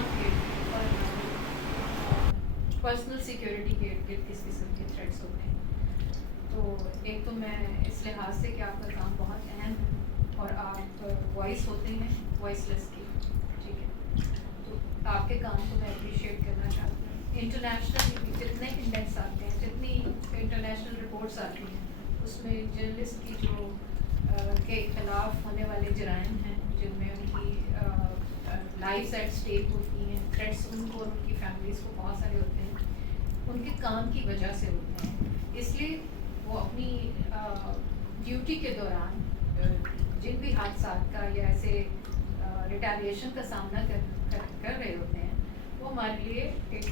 काम के और पर्सनल सिक्योरिटी के इर्द गिर्द किस किस्म के थ्रेट्स होते हैं। तो एक तो मैं इस लिहाज से कि आपका काम बहुत अहम है और आप वॉइस होते हैं वॉइसलेस की, ठीक है, तो आपके काम को मैं अप्रिशिएट करना चाहती हूँ। इंटरनेशनल जितने इंडेक्स आते हैं, जितनी इंटरनेशनल रिपोर्ट्स आती हैं, उसमें जर्नलिस्ट की जो के खिलाफ होने वाले जराइम हैं, जिनमें उनकी लाइफ्स एट स्टेक होती हैं, थ्रेट्स उनको और उनकी फैमिलीज़ को बहुत सारे होते हैं, उनके काम की वजह से होते हैं। इसलिए वो अपनी ड्यूटी के दौरान जिन भी हादसा का या ऐसे रिटेलिएशन का सामना कर रहे होते हैं, वो हमारे लिए एक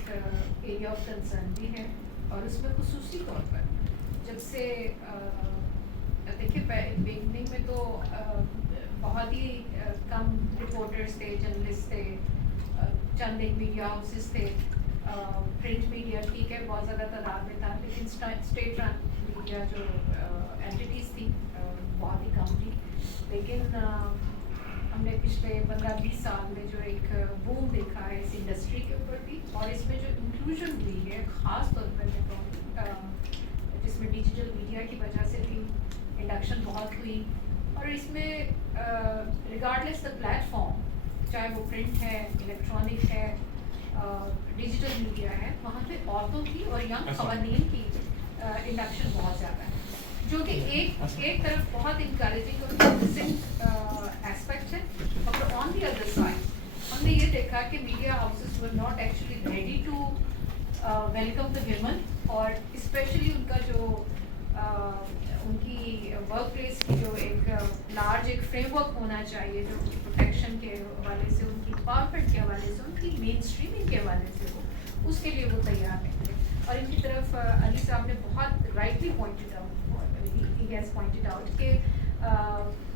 एरिया ऑफ कंसर्न भी है। और उसमें खुसूसी तौर पर जब से देखिए बिगनिंग में तो बहुत ही कम रिपोर्टर्स थे, जर्नलिस्ट थे, चंद एक मीडिया हाउसेस थे, प्रिंट मीडिया ठीक है बहुत ज़्यादा तादाद में था, लेकिन स्टेट मीडिया जो एंटिटीज़ थी बहुत ही कम थी। लेकिन हमने पिछले 15-20 साल में जो एक बूम देखा है इस इंडस्ट्री के ऊपर भी, और इसमें जो इंक्लूजन हुई है ख़ास तौर पर मैं कहूँ जिसमें डिजिटल मीडिया की वजह से भी इंडक्शन बहुत हुई, और इसमें रिगार्डलेस द प्लेटफॉर्म, चाहे वो प्रिंट है, इलेक्ट्रॉनिक है, डिजिटल मीडिया है, वहाँ पे औरतों की और यंग ख़वानीन की इंडक्शन बहुत ज़्यादा है, जो कि एक तरफ बहुत इंकरेजिंग और प्रोमिसिंग एस्पेक्ट है। और ऑन दी अदर साइड हमने ये देखा कि media houses were not actually ready to welcome the women, और स्पेशली उनका जो उनकी वर्क प्लेस की जो एक लार्ज एक फ्रेमवर्क होना चाहिए जो उनकी प्रोटेक्शन के हवाले से, उनकी पावरमेंट के हवाले से, उनकी मेन स्ट्रीमिंग के हवाले से हो, उसके लिए वो तैयार नहीं थे। और इनकी तरफ अली साहब ने बहुत राइटली पॉइंटेड आउट कि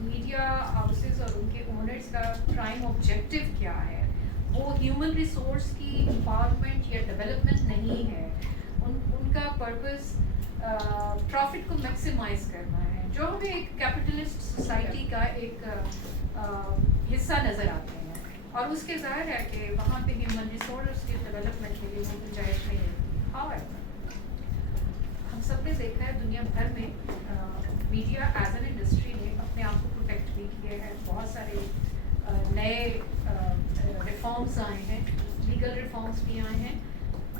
मीडिया हाउसेस और उनके ओनर्स का प्राइम ऑब्जेक्टिव क्या है, वो ह्यूमन रिसोर्स की एम्पावरमेंट या डेवलपमेंट नहीं है, उनका पर्पस प्रॉफिट को मैक्सिमाइज करना है, जो हमें एक कैपिटलिस्ट सोसाइटी का एक हिस्सा नज़र आते हैं। और उसके ज़ाहिर है कि वहाँ पे ह्यूमन रिसोर्स के डेवलपमेंट के लिए वो गुंजाइश नहीं है। हाउएवर हम सब ने देखा है दुनिया भर में मीडिया एज एन इंडस्ट्री ने अपने आप को प्रोटेक्ट भी किया है, बहुत सारे नए रिफॉर्म्स आए हैं, लीगल रिफॉर्म्स भी आए हैं,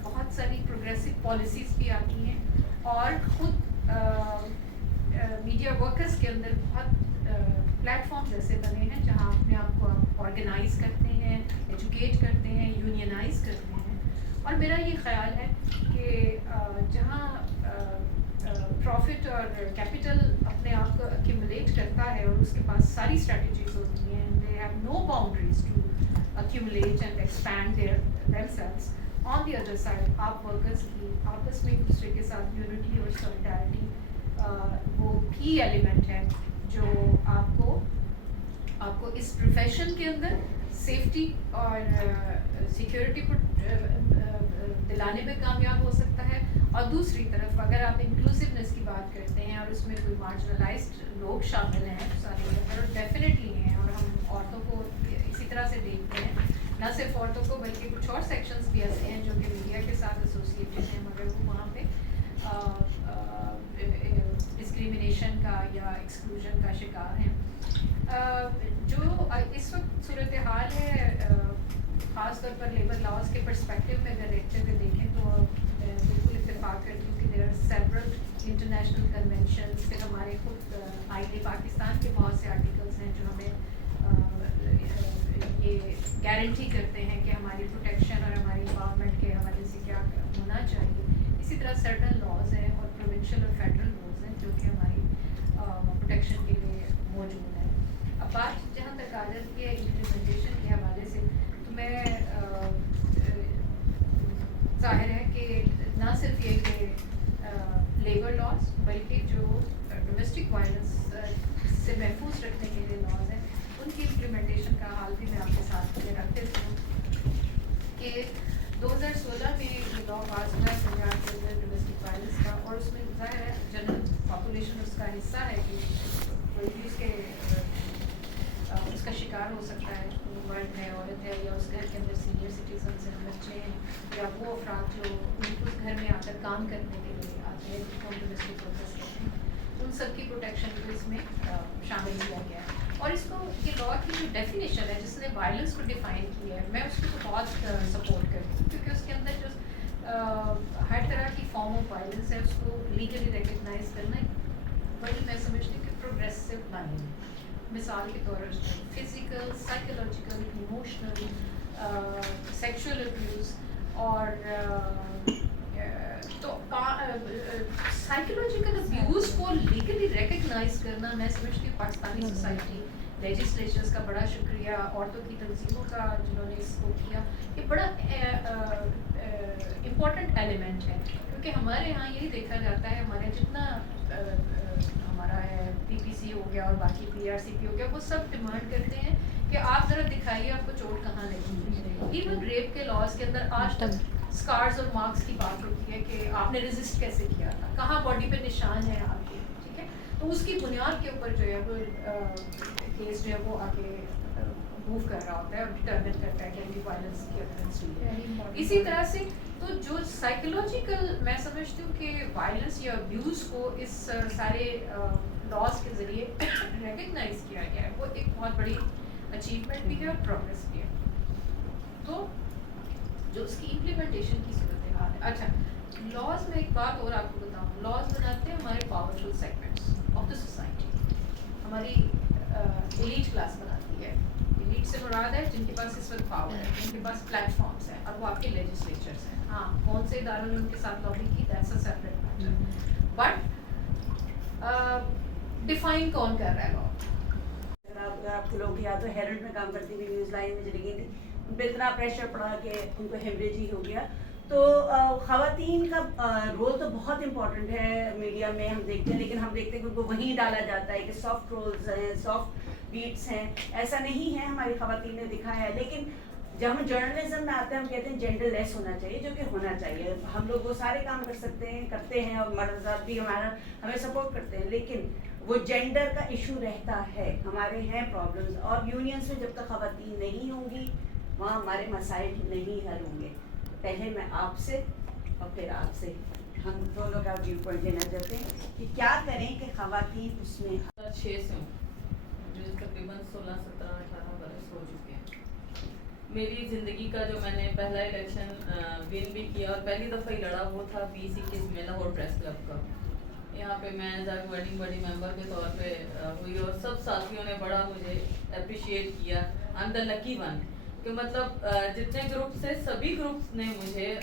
बहुत सारी प्रोग्रेसिव पॉलिसीज़ भी आती हैं, और ख़ुद मीडिया वर्कर्स के अंदर बहुत प्लेटफॉर्म्स ऐसे बने हैं जहां अपने आप को आप ऑर्गेनाइज करते हैं, एजुकेट करते हैं, यूनियनाइज करते हैं। और मेरा ये ख्याल है कि जहां प्रॉफिट और कैपिटल अपने आप को एक्यूमुलेट करता है और उसके पास सारी स्ट्रेटजीज होती हैं, they have no boundaries to accumulate and expand themselves. On the other side आप वर्कर्स की आपस में एक दूसरे के साथ यूनिटी और सॉलिडारिटी वो की एलिमेंट है जो आपको इस प्रोफेशन के अंदर सेफ्टी और सिक्योरिटी को दिलाने में कामयाब हो सकता है। और दूसरी तरफ अगर आप इंक्लूसिवनेस की बात करते हैं और उसमें कोई मार्जिनलाइज्ड लोग शामिल हैं सारे और डेफिनेटली हैं, और हम औरतों को इसी तरह से देखते हैं, न सिर्फ औरतों को बल्कि कुछ और सेक्शंस भी ऐसे हैं जो कि मीडिया के साथ एसोसिएटेड हैं, मगर वो वहाँ पे डिस्क्रिमिनेशन का या एक्सक्लूजन का शिकार हैं। जो इस वक्त सूरत हाल है ख़ास तौर पर लेबर लॉज के पर्सपेक्टिव में अगर देखते हुए देखें तो बिल्कुल इत्तेफाक करती हूँ कि there are several international conventions, फिर हमारे खुद आईटी पाकिस्तान के बहुत से आर्टिकल्स हैं जो हमें ये गारंटी करते हैं कि हमारी प्रोटेक्शन और हमारी एम्पावरमेंट के हवाले से क्या होना चाहिए। इसी तरह सर्टन लॉज हैं और प्रोविंशियल और फेडरल लॉज हैं जो कि हमारी प्रोटेक्शन के लिए मौजूद है। अब बात जहाँ तक आ जाती है इम्प्लीमेंटेशन के हवाले से, तो मैं जाहिर है कि ना सिर्फ ये कि लेबर लॉज बल्कि जो डोमेस्टिक वायलेंस से महफूज रखने के लिए लॉज हैं उनकी इम्प्लीमेंटेशन का हाल भी मैं आपके साथ रखते हूँ कि 2016 में ये लॉ पास हुआ है पंजाब के अंदर डोमेस्टिक वायलेंस का, और उसमें ज़ाहिर है जनरल पॉपुलेशन उसका हिस्सा है कि कोई भी उसके اس کا شکار ہو سکتا ہے، وہ مرد ہے، عورت ہے، یا اس گھر کے اندر سینئر سٹیزنس ہیں، بچے ہیں، یا وہ افراد جو اس گھر میں آ کر کام کرنے کے لیے آتے ہیں جن کو ہم ڈومیسٹک ورکرس کہتے ہیں، ان سب کی پروٹیکشن کو اس میں شامل کیا گیا ہے. اور اس کو یہ لا کی جو ڈیفینیشن ہے جس نے وائلنس کو ڈیفائن کیا ہے، میں اس کو بہت سپورٹ کرتی ہوں، کیونکہ اس کے اندر جو ہر طرح کی فارم آف وائلنس ہے اس کو لیگلی ریکگنائز کرنا بڑی میں سمجھتی ہوں کہ پروگریسو لائن ہے. مثال کے طور پر physical, psychological, emotional, sexual abuse, اور تو سائیکولوجیکل ابیوز کو لیگلی ریکگنائز کرنا، میں سمجھتی ہوں پاکستانی سوسائٹی لیجسلیچرز کا بڑا شکریہ، عورتوں کی تنظیموں کا جنہوں نے اس کو کیا، یہ بڑا امپورٹنٹ ایلیمنٹ ہے. کیونکہ ہمارے یہاں یہی دیکھا جاتا ہے، ہمارے جتنا ہمارا ہے پی پی سی ہو گیا اور باقی پی آر سی پی ہو گیا، وہ سب ڈیمانڈ کرتے ہیں کہ آپ ذرا دکھائیے آپ کو چوٹ کہاں لگی ہے. ایون ریپ کے لاز کے اندر آج تک اسکارز اور مارکس کی بات ہوتی ہے کہ آپ نے ریزسٹ کیسے کیا تھا، کہاں باڈی پہ نشان ہے آپ کے، ٹھیک ہے. تو اس کی بنیاد کے اوپر جو ہے وہ کیس جو ہے وہ آگے موو کر رہا ہوتا ہے اور ڈٹرمن کرتا ہے کہ وائلنس کی اوفینس ہوئی ہے. اسی طرح سے تو جو سائیکولوجیکل، میں سمجھتی ہوں کہ وائلنس یا ابیوز کو اس سارے لاز کے ذریعے ریکگنائز کیا گیا ہے، وہ ایک بہت بڑی اچیومنٹ بھی ہے اور پروگریس بھی ہے. تو جو اس کی امپلیمنٹیشن کی صورت حال ہے. اچھا، لاز میں ایک بات اور آپ کو بتاؤں، لاز بناتے ہیں ہمارے powerful segments of the society, ہماری ایلیٹ کلاس بناتی ہے. ایلیٹ سے مراد ہے جن کے پاس اس وقت پاور ہے، جن کے پاس پلیٹ فارمس ہیں، اور وہ آپ کے لیجسلیچرس ہیں. ہاں، کون سے اداروں نے ان کے ساتھ لابی کی، that's a separate matter, but define کون کر رہا ہے لا. آپ کے لوگ یا تو ہیرلڈ میں کام کرتی ہوئی نیوز لائن میں چلی گئی تھی، ان پہ اتنا پریشر پڑا کہ ان کو ہیمریج ہی ہو گیا. تو خواتین کا رول تو بہت امپورٹنٹ ہے میڈیا میں، ہم دیکھتے ہیں، لیکن ہم دیکھتے ہیں کہ ان کو وہیں ڈالا جاتا ہے کہ سافٹ رولز ہیں، سافٹ بیٹس ہیں. ایسا نہیں ہے، ہماری خواتین نے دکھایا ہے. لیکن جب ہم جرنلزم میں آتے ہیں ہم کہتے ہیں جینڈر لیس ہونا چاہیے، جو کہ ہونا چاہیے. ہم لوگ وہ سارے کام کر سکتے ہیں، کرتے ہیں، اور مرد حضرات بھی ہمیں سپورٹ کرتے ہیں، لیکن وہ جینڈر کا ایشو رہتا ہے. ہمارے ہیں پرابلمز، اور یونین سے جب تک خواتین نہیں ہوں گی وہاں ہمارے مسائل نہیں حل ہوں گے. پہلے میں آپ سے اور پھر آپ سے ہم دونوں کا ویو پوائنٹ لینا چاہتے ہیں کہ کیا کریں کہ خواتین اس میں 6 سے ہوں، جو تقریباً 16 17 18 برس ہو چکے ہیں. میری زندگی کا جو میں نے پہلا الیکشن ون بھی کیا اور پہلی دفعہ ہی لڑا، وہ تھا 2021 میں لاہور پریس کلب کا. یہاں پہ میں ایز اے گورننگ باڈی ممبر کے طور پہ ہوئی، اور سب ساتھیوں نے بڑا مجھے اپریشیٹ کیا. I am the lucky one کہ مطلب جتنے گروپس تھے سبھی گروپس نے مجھے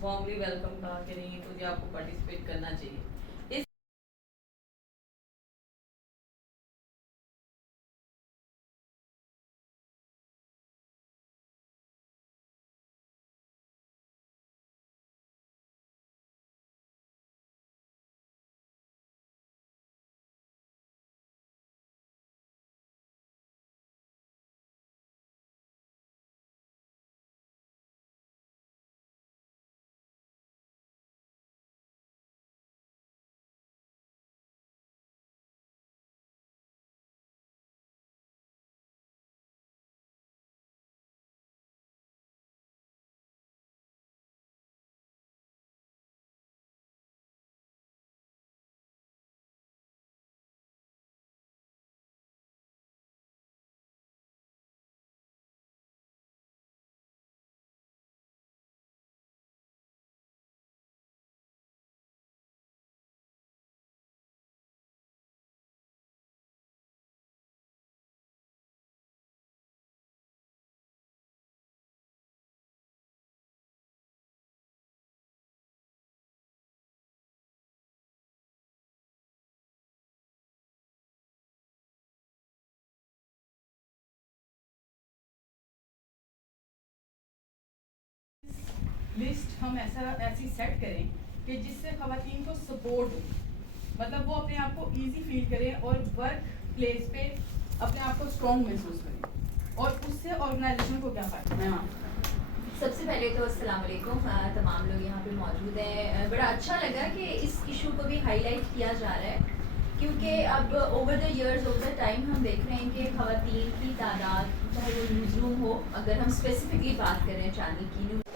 وارملی ویلکم کہا کہ نہیں تجھے آپ کو پارٹیسپیٹ کرنا چاہیے. لسٹ ہم ایسی سیٹ کریں کہ جس سے خواتین کو سپورٹ ہو، مطلب وہ اپنے آپ کو ایزی فیل کریں اور ورک پلیس پہ اپنے آپ کو اسٹرانگ محسوس کریں. اور اس سے آرگنائزیشن کو کیا فائدہ ہے؟ سب سے پہلے تو السلام علیکم تمام لوگ یہاں پہ موجود ہیں. بڑا اچھا لگا کہ اس ایشو کو بھی ہائی لائٹ کیا جا رہا ہے، کیونکہ کہ اب over the years over the time ہم دیکھ رہے ہیں کہ خواتین کی تعداد چاہے وہ نیوز روم ہو, اگر ہم اسپیسیفکلی بات کریں چاندنی کی نیوز